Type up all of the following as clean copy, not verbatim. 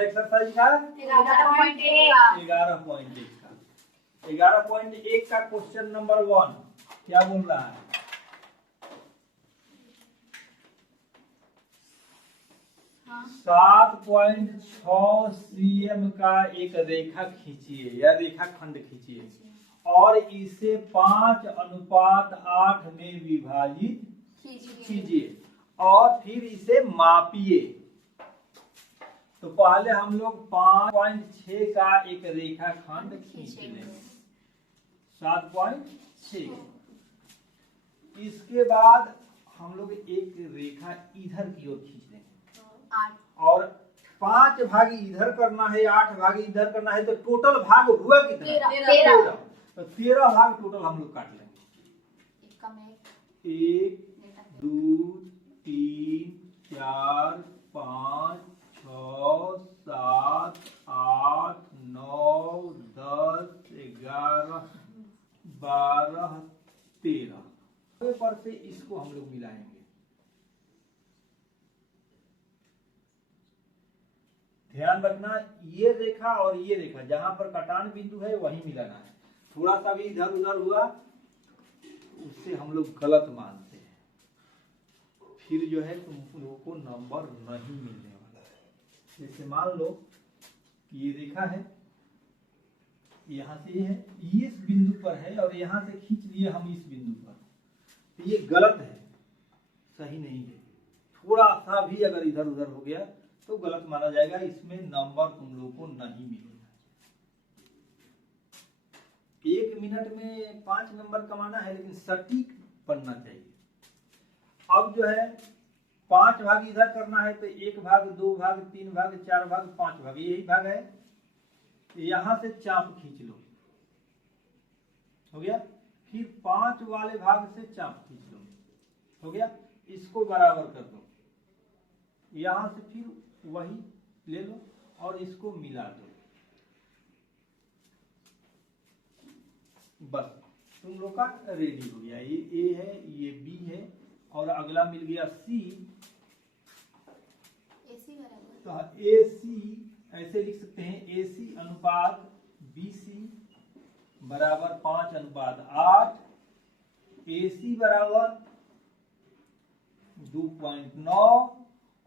Exercise का 11.1 का question number 1 क्या बोल रहा है? हाँ। 7.6 cm का एक रेखा खींचिए या रेखाखंड खींचिए और इसे 5:8 में विभाजित कीजिए और फिर इसे मापिए। तो पहले हम लोग 5.6 का एक रेखाखंड खींच लेंगे 7.6। इसके बाद हम लोग एक रेखा इधर की ओर खींच लेंगे और 5 भाग इधर करना है 8 भाग इधर करना है, तो टोटल भाग हुआ कितना? 13। तो 13 भाग टोटल हम लोग काट लेंगे। 1 2 3 4 5 6 7 8 9 10 11 12 13 पर से इसको हम लोग मिलाएंगे। ध्यान रखना ये रेखा और ये रेखा जहां पर कटान बिंदु है वहीं मिलाना है। थोड़ा सा भी इधर उधर हुआ उससे हम लोग गलत मानते हैं, फिर जो है तुम लोगों को नंबर नहीं मिलने वाला है। जैसे मान लो कि ये रेखा है, यहाँ से ये है, ये इस बिंदु पर है और यहाँ से खींच लिए हम इस बिंदु पर, तो ये गलत है, सही नहीं है। थोड़ा सा भी अगर इधर उधर हो गया तो गलत माना जाएगा, इसमें नंबर तुम लोगों को नहीं मिलेगा। 1 मिनट में 5 नंबर कमाना है, लेकिन सटीक बनना चाहिए। अब जो है 5 भाग इधर करना है, तो 1 भाग 2 भाग 3 भाग 4 भाग 5 भाग यही भाग है। यहां से चाप खींच लो, हो गया। फिर 5 वाले भाग से चाप खींच लो, हो गया। इसको बराबर कर दो, यहां से फिर वही ले लो और इसको मिला दो, बस तुम लोग का रेडी हो गया। ये ए है, ये बी है और अगला मिल गया सी। तो ए सी ऐसे लिख सकते हैं, ए सी अनुपात बी सी बराबर 5:8, ए सी बराबर 2.9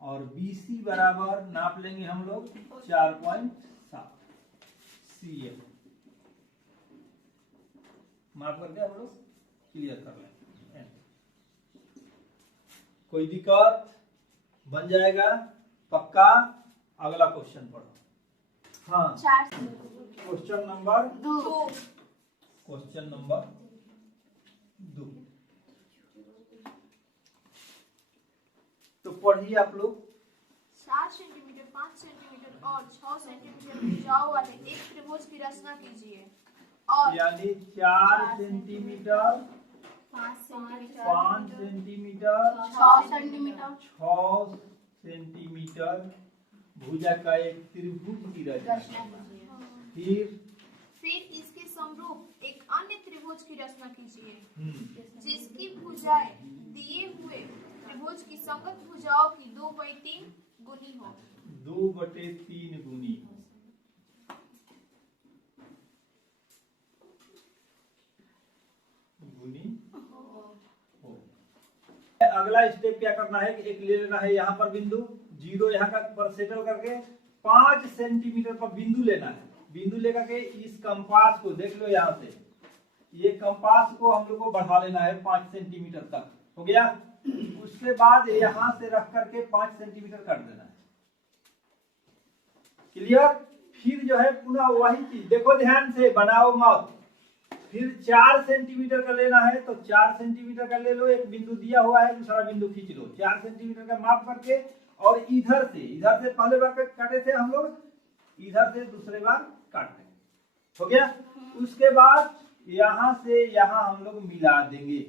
और बी सी बराबर नाप लेंगे हम लोग 4.7 cm। माफ करके हम लोग क्लियर कर लेंगे। कोई दिक्कत बन जाएगा पक्का। अगला क्वेश्चन पढ़ो। हाँ, क्वेश्चन नंबर 2। क्वेश्चन नंबर 2 तो पढ़िए आप लोग। 4 सेंटीमीटर 5 सेंटीमीटर और 6 सेंटीमीटर भुजाओं वाले एक त्रिभुज की रचना कीजिए। और यानी 4 सेंटीमीटर 5 सेंटीमीटर 6 सेंटीमीटर 6 सेंटीमीटर भुजा का एक त्रिभुज की रचना। फिर इसके समरूप एक अन्य त्रिभुज की रचना कीजिए जिसकी भुजाएं दिए हुए त्रिभुज की संगत भुजाओं की 2/3 गुनी हो। 2/3 गुनी हो। अगला स्टेप क्या करना है कि एक ले लेना है यहाँ पर बिंदु 0, यहाँ का पर सेटल करके 5 सेंटीमीटर पर बिंदु लेना है। बिंदु लेकर के इस कंपास को देख लो, यहाँ से ये कंपास को हम लोग को बढ़ा लेना है 5 सेंटीमीटर तक, हो गया। उसके बाद यहाँ से रख करके 5 सेंटीमीटर कर देना है, क्लियर। फिर जो है पुनः वही चीज, देखो ध्यान से बनाओ मत। फिर 4 सेंटीमीटर का लेना है तो 4 सेंटीमीटर का ले लो, एक बिंदु दिया हुआ है, दूसरा बिंदु खींच लो 4 सेंटीमीटर का माप करके, और इधर से पहले बार काटे थे हम लोग, इधर से दूसरे बार काट देंगे, हो गया। उसके बाद यहां से यहां हम लोग मिला देंगे,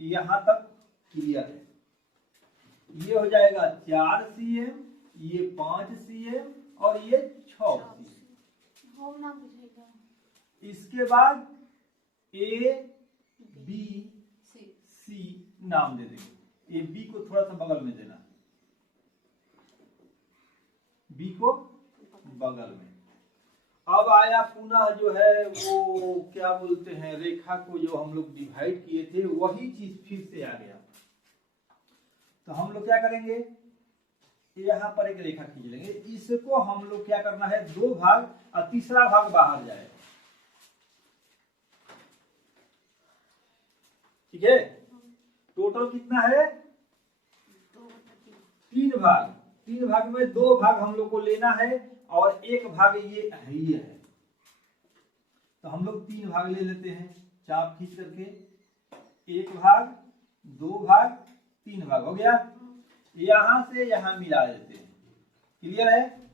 यहां तक क्लियर है। ये हो जाएगा 4 cm, ये 5 cm और ये 6 cm। इसके बाद ए बी सी नाम दे देंगे। ए बी को थोड़ा सा बगल में देना, बी को बगल में। अब आया पुनः जो है वो क्या बोलते हैं, रेखा को जो हम लोग डिवाइड किए थे वही चीज फिर से आ गया। तो हम लोग क्या करेंगे, यहाँ पर एक रेखा खींच लेंगे, इसको हम लोग क्या करना है, 2 भाग और तीसरा भाग बाहर जाए। ठीक है, टोटल कितना है, 3 भाग। 3 भाग में 2 भाग हम लोग को लेना है और 1 भाग ये है। तो हम लोग 3 भाग ले लेते हैं, चाप खींच करके 1 भाग, 2 भाग, 3 भाग हो गया। यहां से यहां मिला देते हैं, क्लियर है।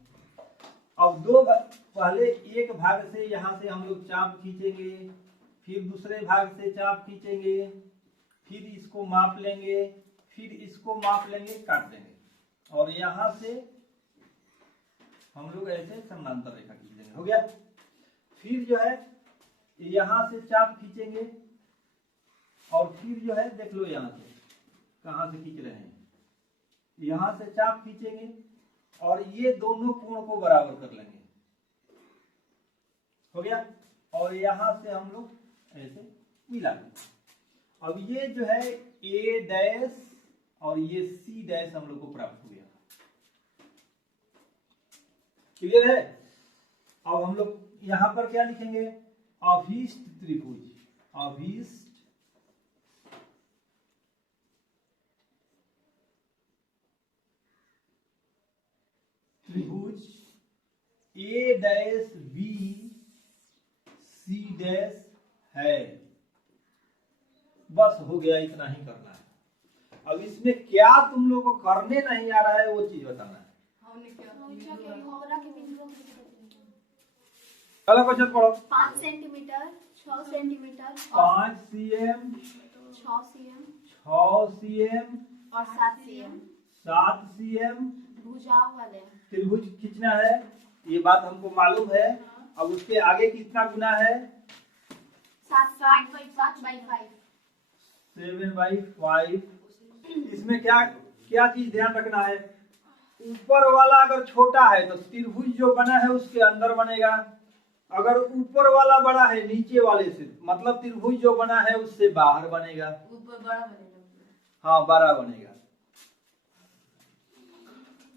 अब 2 पहले 1 भाग से यहां से हम लोग चाप खींचेंगे, फिर दूसरे भाग से चाप खींचेंगे, फिर इसको माप लेंगे, फिर इसको माप लेंगे, काट देंगे, और यहां से हम लोग ऐसे समानांतर रेखा खींच देंगे, हो गया। फिर जो है यहां से चाप खींचेंगे और फिर जो है देख लो यहां से कहां से खींच रहे हैं, यहां से चाप खींचेंगे और ये दोनों कोण को बराबर कर लेंगे, हो गया। और यहां से हम लोग ऐसे मिला लेंगे। अब ये जो है ए डैश और ये सी डैश हम लोग को प्राप्त हो गया, क्लियर है। अब हम लोग यहां पर क्या लिखेंगे, अभीष्ट त्रिभुज, अभीष्ट त्रिभुज ए डैश बी सी डैश है। बस हो गया, इतना ही करना है। अब इसमें क्या तुम लोग को करने नहीं आ रहा है वो चीज बताना है। अगला क्वेश्चन पढ़ो। 5 centimetre, 6 centimetre, 5 cm, 6 cm 6 cm और 7 cm 7 cm भुजाओं वाले त्रिभुज खींचना है, ये बात हमको मालूम है। अब उसके आगे कितना गुना है, 7/5 7/5। इसमें क्या क्या चीज ध्यान रखना है, ऊपर वाला अगर छोटा है तो त्रिभुज जो बना है उसके अंदर बनेगा, अगर ऊपर वाला बड़ा है नीचे वाले से, मतलब त्रिभुज जो बना है उससे बाहर बनेगा, ऊपर बड़ा बनेगा, हाँ बड़ा बनेगा।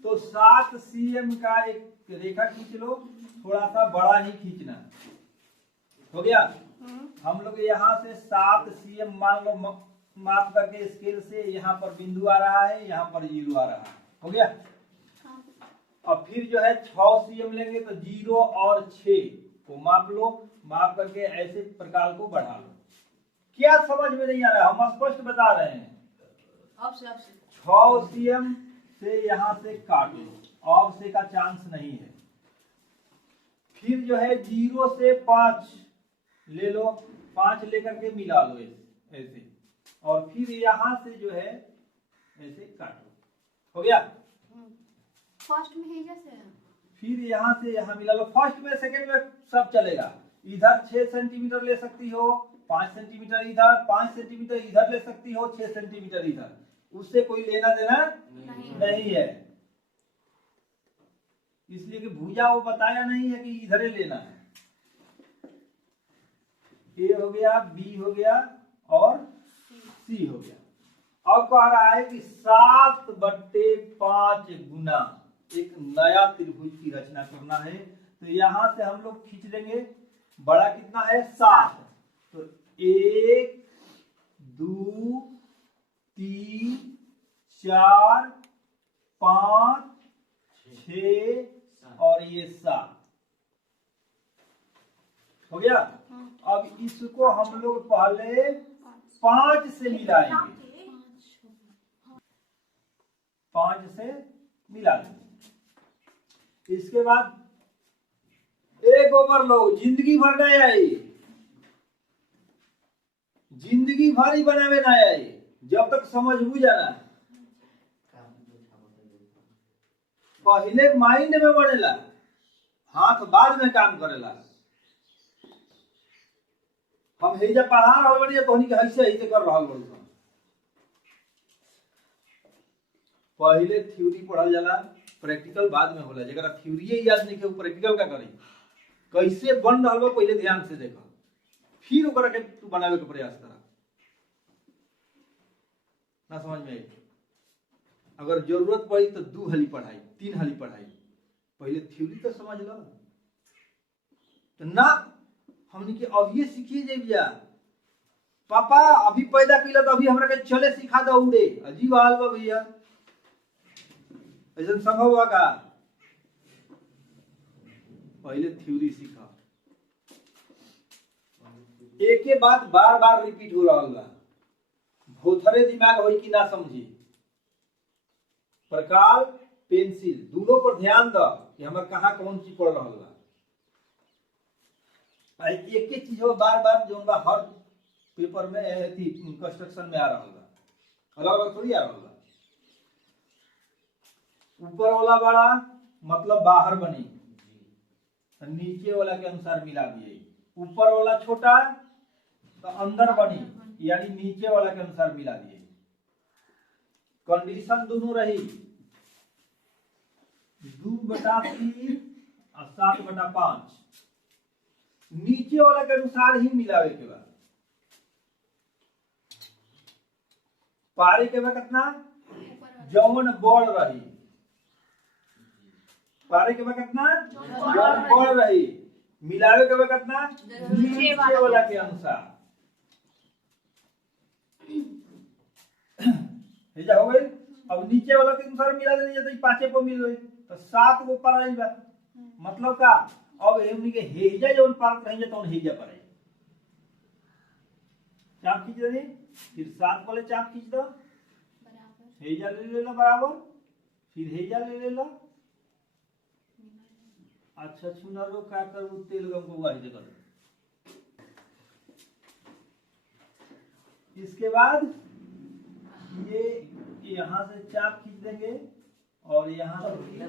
तो 7 cm का एक रेखा खींच लो, थोड़ा सा बड़ा ही खींचना, हो गया। हम लोग यहाँ से 7 cm मान लो माप करके स्केल से, यहाँ पर बिंदु आ रहा है, यहाँ पर 0 आ रहा है, हो गया। अब फिर जो है 6 cm लेंगे तो 0 और 6 को माप लो, माप करके ऐसे प्रकार को बढ़ा लो। क्या समझ में नहीं आ रहा, हम स्पष्ट बता रहे हैं। अब से 6 cm से यहाँ से काट लो, अब से का चांस नहीं है। फिर जो है 0 से 5 ले लो, 5 लेकर के मिला लो ऐसे, और फिर यहाँ से जो है ऐसे काटो, हो गया। फर्स्ट में है जैसे, फिर यहाँ से यहाँ मिला लो, फर्स्ट में सेकंड में सब चलेगा। इधर 6 सेंटीमीटर ले सकती हो, 5 सेंटीमीटर इधर, 5 सेंटीमीटर इधर ले सकती हो, 6 सेंटीमीटर इधर, उससे कोई लेना देना नहीं है। इसलिए कि भुजा वो बताया नहीं है कि इधर ही लेना है। ए हो गया, बी हो गया और सी हो गया। अब कह रहा है कि 7/5 गुना एक नया त्रिभुज की रचना करना है। तो यहां से हम लोग खींच लेंगे, बड़ा कितना है 7, तो 1 2 3 4 5 6 और ये 7 हो गया। अब इसको हम लोग पहले 5 से मिलाएंगे, 5 से मिला लेंगे। इसके बाद एक ओवर लो, जिंदगी भर नहीं आई, जिंदगी भर ही बनावे ना आई, जब तक समझ बुझ जाना। पहले माइंड में बनेला, हाथ बाद में काम करेला। हम हेजा पढ़ा रहा बनी तो ऐसे ऐसे कर रहा बड़ी, पहले थ्योरी पढ़ल जाला, प्रैक्टिकल बाद में होला। जरा थ्योरी याद नहीं के प्रैक्टिकल का करी कैसे बन रहा बा पहले ध्यान से देखा, फिर ओकरा के तू बनावे के प्रयास करा। ना समझ में आई? अगर जरूरत पड़ी तो 2 हाली पढ़ाई 3 हाली पढ़ाई, पहले थ्योरी तो समझ लो। तो ना हमने के अभी सीखिए जाइए पापा अभी पैदा किया तो अभी हमरा के चले सिखा दो उड़े, अजीब हाल बा भैया, ऐसा संभव बा का? पहले थ्योरी सीखा, एक के बाद बार बार रिपीट हो रहा बा, भोथरे दिमाग होई कि ना समझी। प्रकार पेंसिल दोनों पर ध्यान दो कि हमारे कहाँ कौन चीज पढ़ रहा बा। एक एक चीज बार बार जो बा हर पेपर में कंस्ट्रक्शन में आ रहा होगा, अलग अलग थोड़ी आ रहा होगा। ऊपर वाला बड़ा मतलब बाहर बनी, नीचे वाला के अनुसार मिला दिए। ऊपर वाला छोटा तो अंदर बनी, यानी नीचे वाला के अनुसार मिला दिए। कंडीशन दोनों रही 2/3 और 7/5, नीचे वाला के अनुसार ही मिलावे के बाद। पारे के बाद कितना जौन बड़ रही, पारे के बाद कितना जौन बड़ रही, मिलावे के बाद कितना नीचे वाला के अनुसार। हेजा हो गई। अब नीचे वाला के अनुसार मिला देनी तो 5 को मिल गई तो 7 को पर आई बा। मतलब का अब हमनी के हेजा जोन पार रहेंगे तो हेजा पर आई चाप खींच देनी, फिर 7 वाले चाप खींच दो, हेजा ले लेला बराबर, फिर हेजा ले लेला। अच्छा चुना लो क्या करूँ, तेल गम को वाहिद कर। इसके बाद ये यहाँ से चाप खींच देंगे और यहाँ से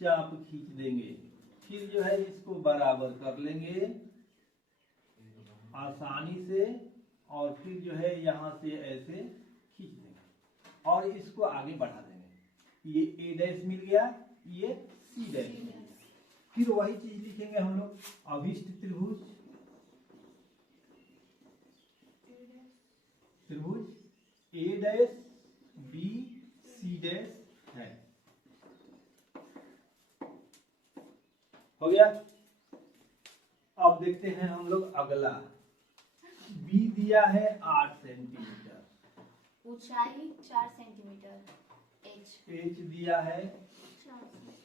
चाप खींच देंगे, फिर जो है इसको बराबर कर लेंगे आसानी से, और फिर जो है यहाँ से ऐसे खींच देंगे और इसको आगे बढ़ा देंगे। ये ए डैश मिल गया, ये सी डैश मिल गया। फिर वही चीज लिखेंगे हम लोग, अभिष्ट त्रिभुज, त्रिभुज ए डैश बी सी डैश है। हो गया। अब देखते हैं हम लोग अगला, बी दिया है 8 सेंटीमीटर, ऊंचाई 4 सेंटीमीटर, एच दिया है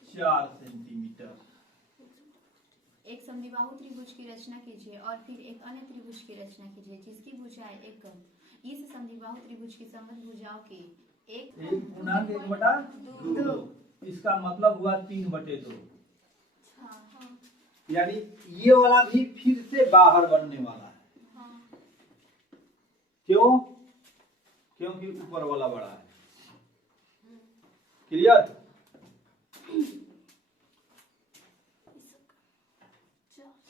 4 सेंटीमीटर। एक समद्विबाहु त्रिभुज की रचना कीजिए और फिर एक अन्य त्रिभुज की रचना कीजिए जिसकी भुजाएं एक कर। इस समद्विबाहु त्रिभुज की संगत भुजाओं की एक पूर्णांक 1/2, इसका मतलब हुआ 3/2। यानी ये वाला भी फिर से बाहर बनने वाला है। क्यों? क्योंकि ऊपर वाला बड़ा है। क्लियर?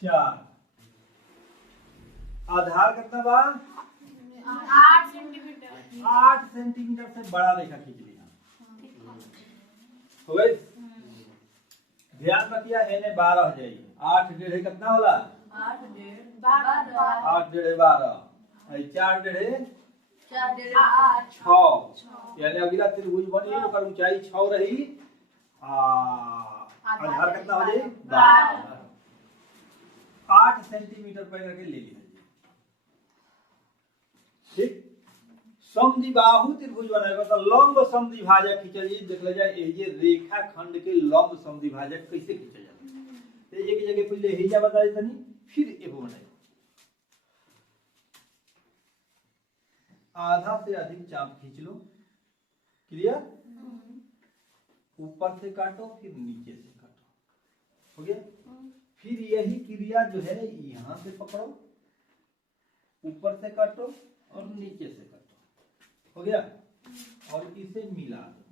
चार। आधार कितना बा? 8 सेंटीमीटर। 8 सेंटीमीटर से बड़ा रेखा खींच लिया। हो गई? ध्यान रखिए एने 12 हो जाएगी। 8 डेढ़े कितना होला? 8 डेढ़ 12। 8 डेढ़े 12, 4 डेढ़े 8 6। यानी अगला त्रिभुज बनी ओकर ऊंचाई 6 रही, आधार कितना हो जाए? 12। 8 सेंटीमीटर पे करके ले लिया। ठीक। समद्विबाहु त्रिभुज बनाएगा तो लंब समद्विभाजक खींचलिए। देख ले जाए ये रेखा खंड के लंब समद्विभाजक कैसे खींचा जाता है। तो एक जगह पहले हेजा बता देता नहीं, फिर एगो बनाए। आधा से अधिक चाप खींच लो। क्लियर? ऊपर से काटो फिर नीचे से काटो। हो गया? फिर यही क्रिया जो है यहां से पकड़ो, ऊपर से काटो और नीचे से काटो। हो गया? और इसे मिला दो।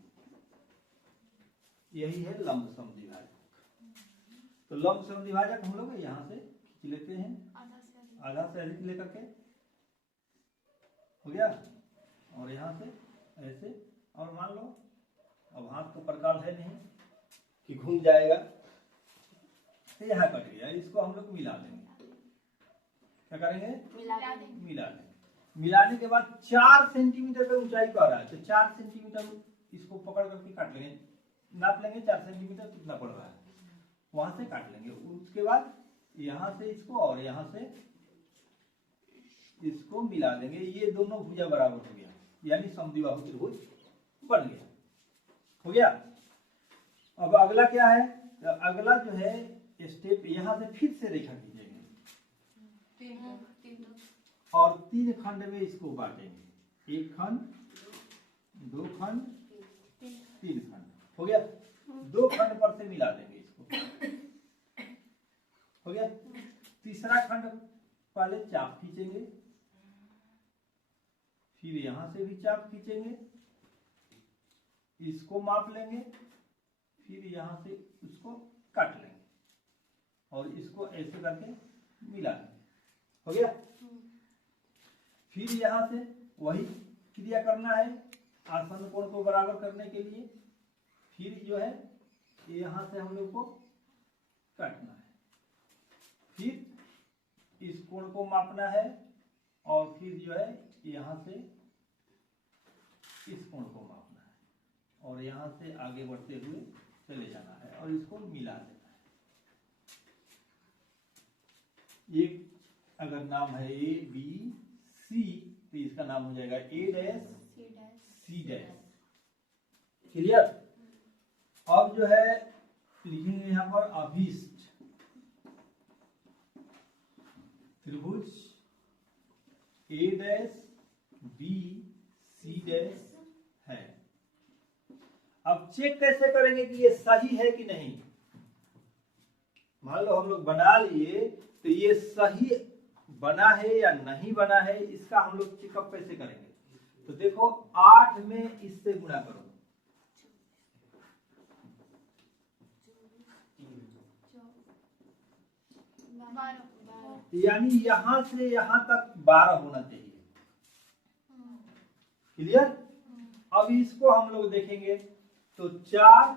यही है लंब समद्विभाजक। तो लंब समद्विभाजक हम लोग यहां से खींच लेते हैं, आधा से अधिक लेकर के। हो गया? और यहां से ऐसे, और मान लो अब हाथ को प्रकार है नहीं कि घूम जाएगा, तो यहाँ कट गया, इसको हम लोग मिला लेंगे। क्या करेंगे? मिला देंगे। मिला लेंगे। मिलाने के बाद 4 सेंटीमीटर का ऊंचाई कह रहा है, तो 4 सेंटीमीटर इसको पकड़ करके काट लेंगे, नाप लेंगे 4 सेंटीमीटर कितना पड़ रहा है, वहां से काट लेंगे। उसके बाद यहाँ से इसको और यहाँ से इसको मिला देंगे, ये दोनों भुजा बराबर हो गया, यानी समद्विबाहु त्रिभुज बन गया। हो गया। अब अगला क्या है? तो अगला जो है स्टेप, यहाँ से फिर से रेखा खींचेंगे और 3 खंड में इसको बांटेंगे, 1 खंड, 2 खंड, 3 खंड। हो गया। 2 खंड पर से मिला देंगे इसको। हो गया। तीसरा खंड पहले चाप खींचेंगे, फिर यहां से भी चाप खींचेंगे, इसको माप लेंगे, फिर यहां से उसको काट लेंगे और इसको ऐसे करके मिला लेंगे। हो गया। फिर यहां से वही क्रिया करना है आसन्न कोण को बराबर करने के लिए। फिर जो है यहां से हम लोग को काटना है, फिर इस कोण को मापना है और फिर जो है यहां से इस कोण को मापना है और यहां से आगे बढ़ते हुए चले जाना है और इसको मिला देना है। ये अगर नाम है ए बी सी, तो इसका नाम हो जाएगा ए डैश सी डैश। क्लियर। अब जो है लिखेंगे यहाँ पर अभीष्ट त्रिभुज ए डैश बी सी डैश है। अब चेक कैसे करेंगे कि ये सही है कि नहीं? मान लो हम लोग बना लिए, तो ये सही बना है या नहीं बना है, इसका हम लोग चेकअप कैसे करेंगे? तो देखो 8 में इससे गुणा करो, यानी यहां से यहां तक 12 होना चाहिए। क्लियर। अब इसको हम लोग देखेंगे तो 4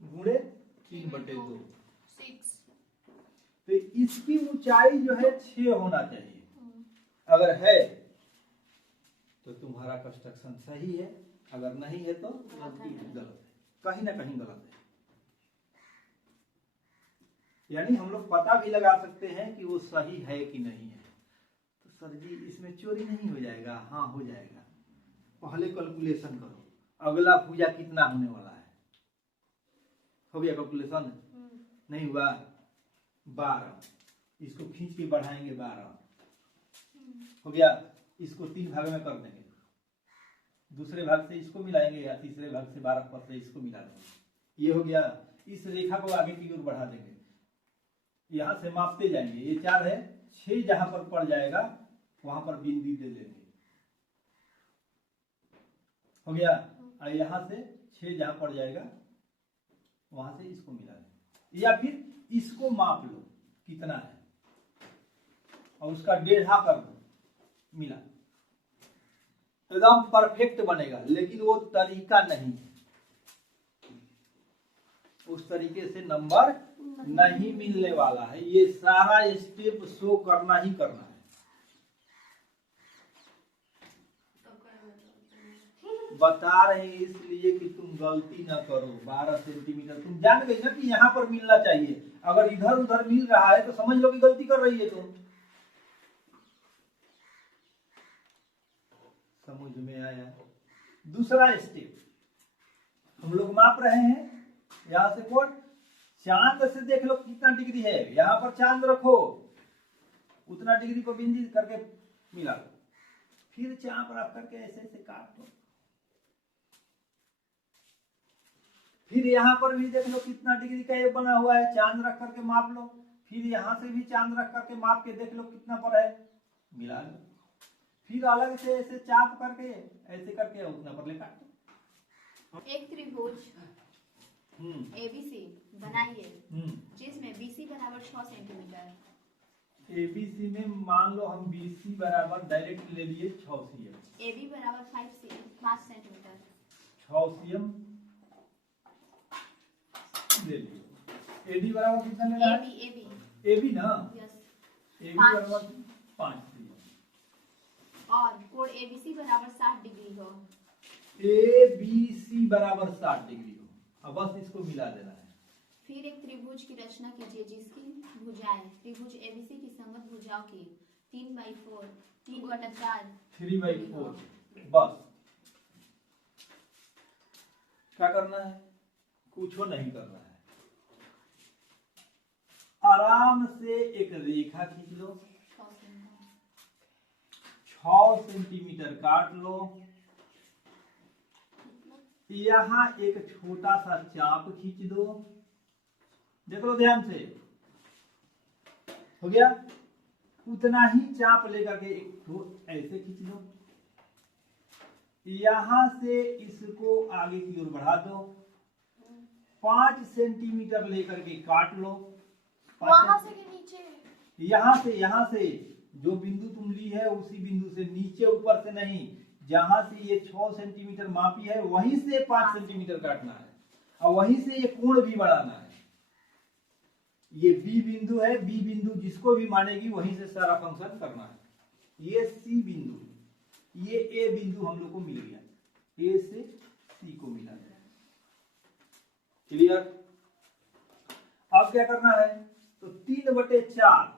गुणे 3/2, तो इसकी ऊंचाई जो है 6 होना चाहिए। अगर है तो तुम्हारा कंस्ट्रक्शन सही है, अगर नहीं है तो गलत है, कहीं ना कहीं गलत है। यानी हम लोग पता भी लगा सकते हैं कि वो सही है कि नहीं है। तो सर जी इसमें चोरी नहीं हो जाएगा? हाँ हो जाएगा। पहले कैलकुलेशन करो, अगला भुजा कितना होने वाला है। हो गया कैलकुलेशन? नहीं हुआ? 12, इसको खींच के बढ़ाएंगे 12, हो गया। इसको 3 भाग में कर देंगे, दूसरे भाग से इसको मिलाएंगे या तीसरे भाग से 12 पर से इसको मिला देंगे। ये हो गया। इस रेखा को आगे की ओर बढ़ा देंगे, यहां से मापते जाएंगे। ये 4 है, 6 जहां पर पड़ जाएगा वहां पर बिंदी दे देंगे। हो गया। और यहां से 6 जहां पड़ जाएगा वहां से इसको मिला देंगे, या फिर इसको माप लो कितना है और उसका 1.5 कर दो, मिला। एकदम परफेक्ट बनेगा, लेकिन वो तरीका नहीं है, उस तरीके से नंबर नहीं मिलने वाला है। ये सारा स्टेप शो करना ही करना है। बता रहे हैं इसलिए कि तुम गलती ना करो। 12 सेंटीमीटर तुम जान गई ना कि यहाँ पर मिलना चाहिए, अगर इधर उधर मिल रहा है तो समझ लो कि गलती कर रही है तुम। समझ में आया? दूसरा स्टेप हम लोग माप रहे हैं, यहां से कोण चांद से देख लो कितना डिग्री है, यहां पर चांद रखो, उतना डिग्री को बिंदी करके मिला लो, फिर चाप रख करके ऐसे ऐसे काट लो। फिर यहाँ पर भी देख लो कितना डिग्री का ये बना हुआ है, चांद रख करके माप लो, फिर यहाँ से भी चांद रख करके माप के देख लो कितना पर है, मिला लो। फिर अलग से ऐसे चाप करके ऐसे करके उतना पर ले काट लो। एक त्रिभुज एबीसी बनाइए जिसमें बीसी बराबर 6 सेंटीमीटर। एबीसी में मान लो हम बीसी बराबर डायरेक्ट ले लिए 6 cm, एबी बराबर 5 सेंटीमीटर, 6 cm ले लियो। एडी बराबर कितना लेना है? AB ए बी ना, यस ए बी 5 बराबर 5 और कोण ABC बराबर 60 डिग्री हो। ए बी सी बराबर 60 डिग्री हो। अब बस इसको मिला देना है। फिर एक त्रिभुज की रचना कीजिए जिसकी भुजाएं त्रिभुज ABC की संगत भुजाओं की 3/4 3/4 3/4। बस क्या करना है? कुछ नहीं करना है। आराम से एक रेखा खींच लो, 6 सेंटीमीटर काट लो, यहाँ एक छोटा सा चाप खींच दो। देख लो ध्यान से, हो गया? उतना ही चाप लेकर के एक तो ऐसे खींच लो, यहां से इसको आगे की ओर बढ़ा दो, 5 सेंटीमीटर लेकर के काट लो। वहां से कि नीचे? यहाँ से जो बिंदु तुम ली है उसी बिंदु से, नीचे ऊपर से नहीं। जहां से ये 6 सेंटीमीटर मापी है वहीं से 5 सेंटीमीटर काटना है और वहीं से ये कोण भी बढ़ाना है। ये बी बिंदु है, बी बिंदु जिसको भी मानेगी वहीं से सारा फंक्शन करना है। ये सी बिंदु, ये ए बिंदु हम लोग को मिल गया, ए से सी को मिला गया। क्लियर? अब क्या करना है? तो 3/4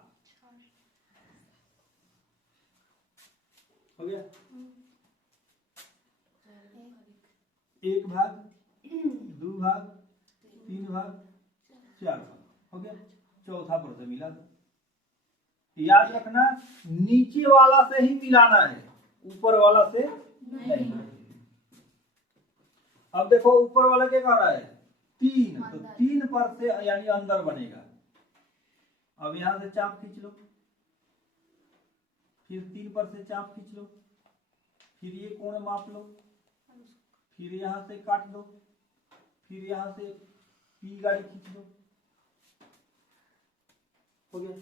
हो गया। 1 भाग, 2 भाग, 3 भाग, 4 भाग हो गया। चौथा पर से मिला दो। याद रखना नीचे वाला से ही मिलाना है, ऊपर वाला से नहीं। अब देखो ऊपर वाला क्या कर रहा है? 3, तो 3 पर से यानी अंदर बनेगा। अब यहां से चाप खींच लो, फिर 3 पर से चाप खींच लो, फिर ये कोण माप लो, फिर यहां से काट दो, फिर यहां से पी गाड़ी खींच दो, हो गया।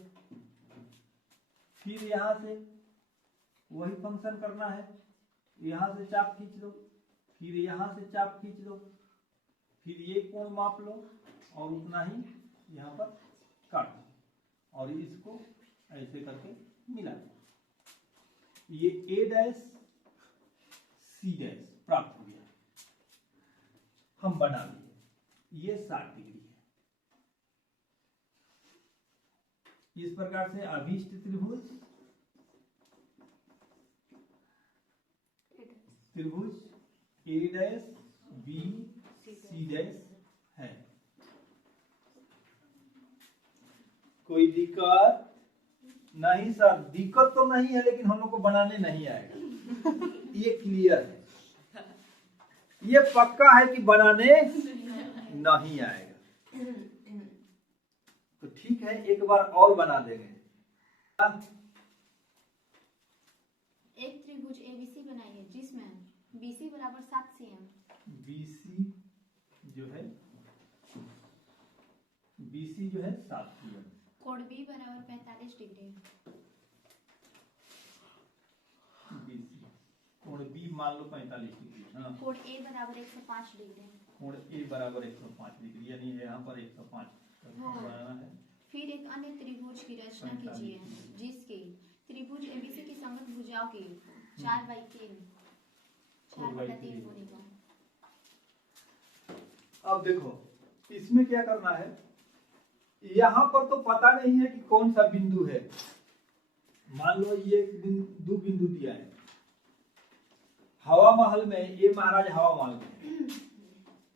फिर यहां से वही फंक्शन करना है, यहां से चाप खींच लो, फिर यहां से चाप खींच लो, फिर ये कोण माप लो और उतना ही यहाँ पर काट दो और इसको ऐसे करके मिला दो। ये ए डैश सी डैश प्राप्त हो गया, हम बना लिए। ये 60 डिग्री है। इस प्रकार से अभीष्ट त्रिभुज ए डैश बी सी डैश है। कोई दिक्कत नहीं सर? दिक्कत तो नहीं है, लेकिन हम लोग को बनाने नहीं आएगा। ये क्लियर है, ये पक्का है कि बनाने नहीं आएगा। तो ठीक है, एक बार और बना देंगे। एक त्रिभुज ABC बनाइए जिसमें BC बराबर 7 cm, BC जो है 7 cm, कोण B बराबर 45 डिग्री, BC कोण B मान लो 45 डिग्री, हाँ। कोण A बराबर 105 डिग्री, कोण A बराबर 105 डिग्री, यानी यहाँ पर 105 बनाना है। फिर एक अन्य त्रिभुज की रचना कीजिए जिसकी त्रिभुज ABC की संगत भुजाओं की 4/3 गुनी हो। अब देखो इसमें क्या करना है, यहाँ पर तो पता नहीं है कि कौन सा बिंदु है। मान लो ये दो बिंदु दिया है हवा महल में, ये महाराज हवा महल में,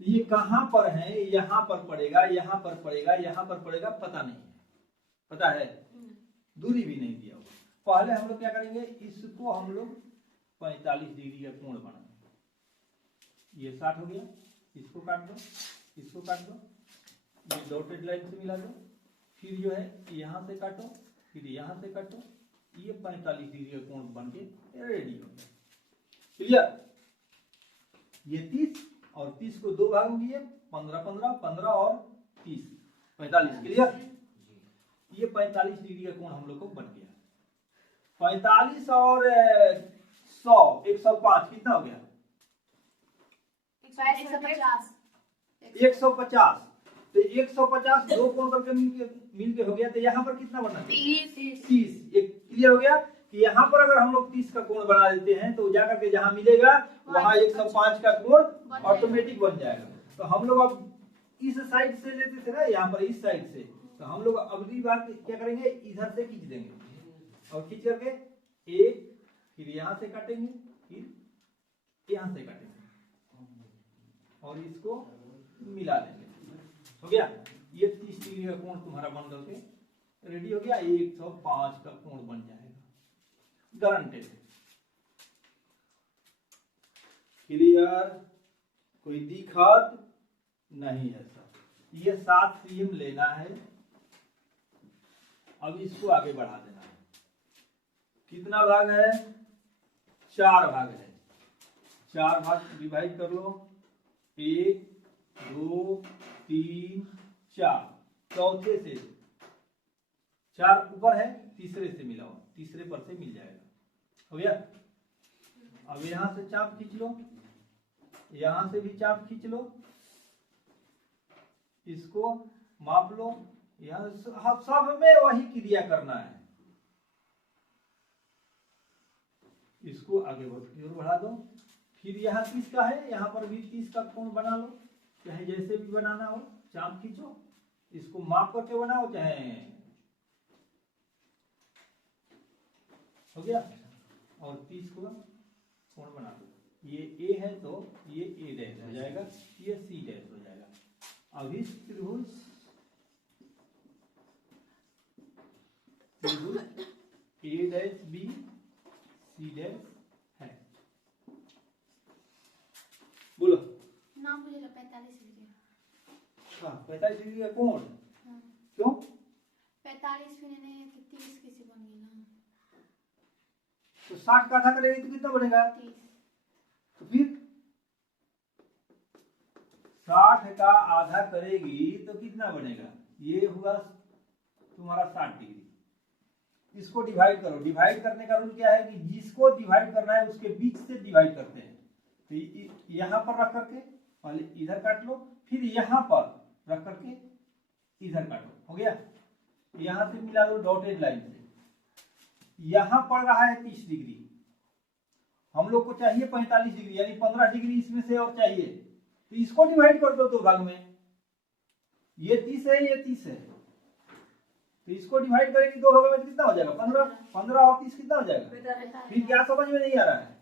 ये कहां पर है? यहाँ पर पड़ेगा, यहाँ पर पड़ेगा, यहाँ पर पड़ेगा, पता नहीं है। पता है? दूरी भी नहीं दिया हुआ। पहले हम लोग क्या करेंगे, इसको हम लोग 45 डिग्री का कोण बनाएंगे। ये 60 हो गया, इसको काट दो, इसको काट दो, ये डॉटेड लाइन से मिला दो, फिर जो है यहाँ से काटो, फिर यहाँ से काटो, ये 45 डिग्री का कोण बन के रेडी हो गया। क्लियर? ये 30 और 30 को 2 भाग किए, 15 15 15 और 30 45। क्लियर? ये 45 डिग्री का कोण हम लोग को बन गया। 45 और 100 105 कितना हो गया? 150 150। तो 150 दो कोण करके मिलके हो गया, तो यहाँ पर कितना बनना चाहिए? 30। एक क्लियर हो गया कि यहाँ पर अगर हम लोग 30 का कोण बना देते हैं तो जाकर के जहाँ मिलेगा वहाँ 105 का कोण ऑटोमेटिक बन जाएगा। तो हम लोग अब इस साइड से लेते थे ना, यहाँ पर इस साइड से, तो हम लोग अगली बार क्या करेंगे, इधर से खींच देंगे और खींच करके एक, फिर यहाँ से काटेंगे, फिर यहाँ से काटेंगे और इसको मिला देंगे। हो गया, ये 30 डिग्री का कोण तुम्हारा बन करके रेडी हो गया। 105 का कोण बन जाएगा, गारंटेड। क्लियर? कोई दिक्कत नहीं है सर। ये 7 सीएम लेना है। अब इसको आगे बढ़ा देना है। कितना भाग है? 4 भाग है। 4 भाग डिवाइड कर लो, 1 2 3 4, चौथे से 4 ऊपर है, तीसरे से मिलाओ, तीसरे पर से मिल जाएगा। हो गया। अब यहां से चाप खींच लो, यहां से भी चाप खींच लो, इसको माप लो, यहां सब में वही क्रिया करना है। इसको आगे बढ़ा दो। फिर यहाँ 30 का है, यहाँ पर भी 30 का कोण बना लो, चाहे जैसे भी बनाना हो, चाप खींचो, इसको माप करके बनाओ, चाहे हो गया। और 30 को कोण बना दो। ये ए है तो ये ए डैश हो जाएगा, ये सी डैश हो जाएगा। अब इस त्रिभुज ए डैश बी सी डैश है। बोलो ना, मुझे 45 डिग्री। हाँ, 45 डिग्री का कोण। क्यों? 45 भी नहीं तो 30 कैसे बन गई ना? तो 60 का आधा करेगी तो कितना बनेगा? 30। तो फिर 60 का आधा करेगी तो कितना बनेगा? ये हुआ तुम्हारा 60 डिग्री। इसको डिवाइड करो। डिवाइड करने का रूल क्या है कि जिसको डिवाइड करना है उसके बीच से डिवाइड करते हैं। तो यहाँ पर रख करके पहले इधर काट लो, फिर यहाँ पर रख करके इधर काटो। हो गया। यहाँ से मिला दो डॉटेड लाइन से। यहाँ पड़ रहा है 30 डिग्री, हम लोग को चाहिए 45 डिग्री, यानी 15 डिग्री इसमें से और चाहिए, तो इसको डिवाइड कर दो 2 भाग में। ये 30 है, ये 30 है, तो इसको डिवाइड करेंगे 2 भागों में, कितना हो जाएगा? 15। 15 और 30 कितना हो जाएगा? फिर क्या समझ में नहीं आ रहा है?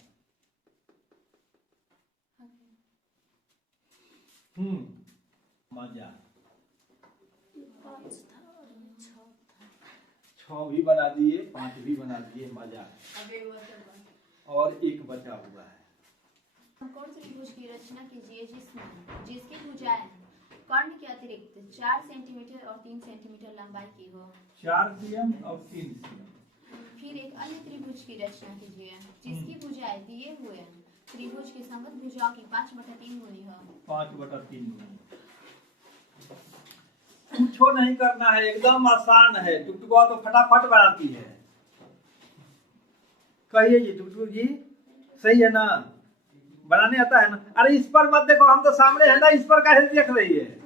मजा। 6 भी बना दिए, 5 भी बना दिए, मजा। और एक बचा हुआ है। समकोण त्रिभुज की रचना कीजिए जिसकी भुजाएं कर्ण के अतिरिक्त 4 सेंटीमीटर और 3 सेंटीमीटर लंबाई की हो। 4 सीएम और 3 सीएम। फिर एक अन्य त्रिभुज की रचना कीजिए जिसकी भुजाएं दिए हुए त्रिभुज की संगत भुजाओं की 5/3 गुनी हो। 5/3 गुनी। कुछो नहीं करना है, एकदम आसान है। टुकटुका तो फटाफट बनाती है। कहिए जी टुकटुक जी, सही है ना? बनाने आता है ना? अरे इस पर मत देखो, हम तो सामने है ना, इस पर काहे देख रही है?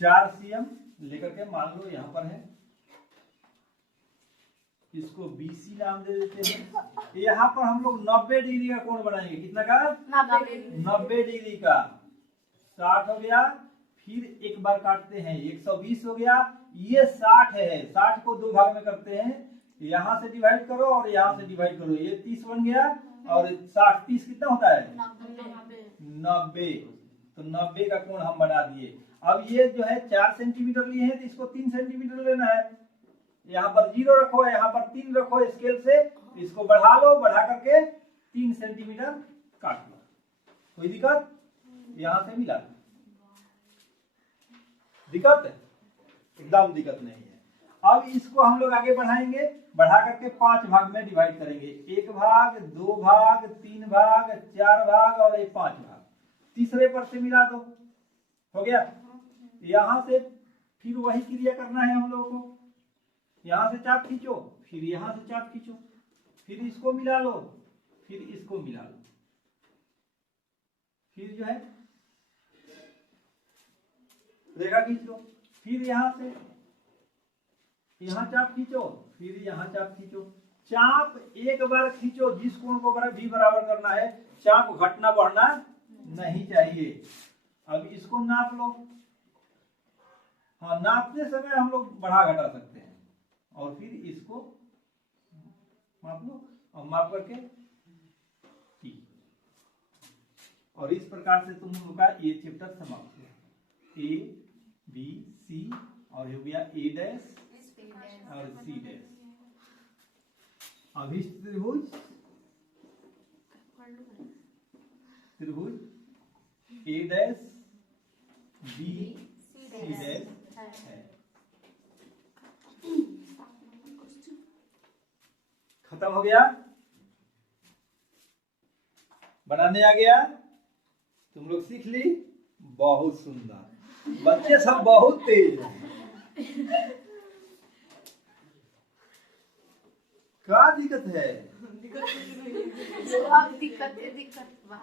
चार सीएम लेकर के मान लो यहाँ पर है, इसको BC नाम दे देते हैं। यहाँ पर हम लोग 90 डिग्री का कोण बनाएंगे। कितना का? 90 डिग्री का। 60 हो गया, फिर एक बार काटते हैं, 120 हो गया। ये 60 है, 60 को 2 भाग में करते हैं, यहाँ से डिवाइड करो और यहाँ से डिवाइड करो, ये 30 बन गया। और 60 30 कितना होता है? 90। तो 90 का कोण हम बना दिए। अब ये जो है 4 सेंटीमीटर लिए हैं, तो इसको 3 सेंटीमीटर लेना है। यहाँ पर 0 रखो, यहाँ पर 3 रखो स्केल से, इसको बढ़ा लो, बढ़ा करके 3 सेंटीमीटर काट लो। कोई दिक्कत? यहाँ से मिला दिक्कत है? एकदम दिक्कत नहीं है। अब इसको हम लोग आगे बढ़ाएंगे, बढ़ा करके 5 भाग में डिवाइड करेंगे। 1 भाग, 2 भाग, 3 भाग, 4 भाग और 5 भाग। तीसरे पर से मिला दो। हो गया। यहाँ से फिर वही क्रिया करना है हम लोगों को। यहाँ से चाप खींचो, फिर यहाँ से चाप खींचो, फिर इसको मिला लो, फिर इसको मिला लो। फिर जो है रेखा खींच लो, फिर यहाँ से यहाँ चाप खींचो, फिर यहाँ चाप खींचो। चाप एक बार खींचो, जिस कोण को भी बराबर करना है, चाप घटना बढ़ना नहीं चाहिए। अब इसको नाप लो। हाँ, नापते समय हम लोग बढ़ा घटा सकते हैं। और फिर इसको माप लो और माप करके ठीक। और इस प्रकार से तुम लोग का ये चैप्टर समाप्त हुआ। ए बी सी और हो गया ए डैश और सी डैश। अभिष्ट त्रिभुज, त्रिभुज ए डैश बी सी डैश है। खत्म हो गया, बनाने आ गया, तुम लोग सीख ली। बहुत सुंदर, बच्चे सब बहुत तेज हैं। क्या दिक्कत है? अब दिक्कत है, दिक्कत बा।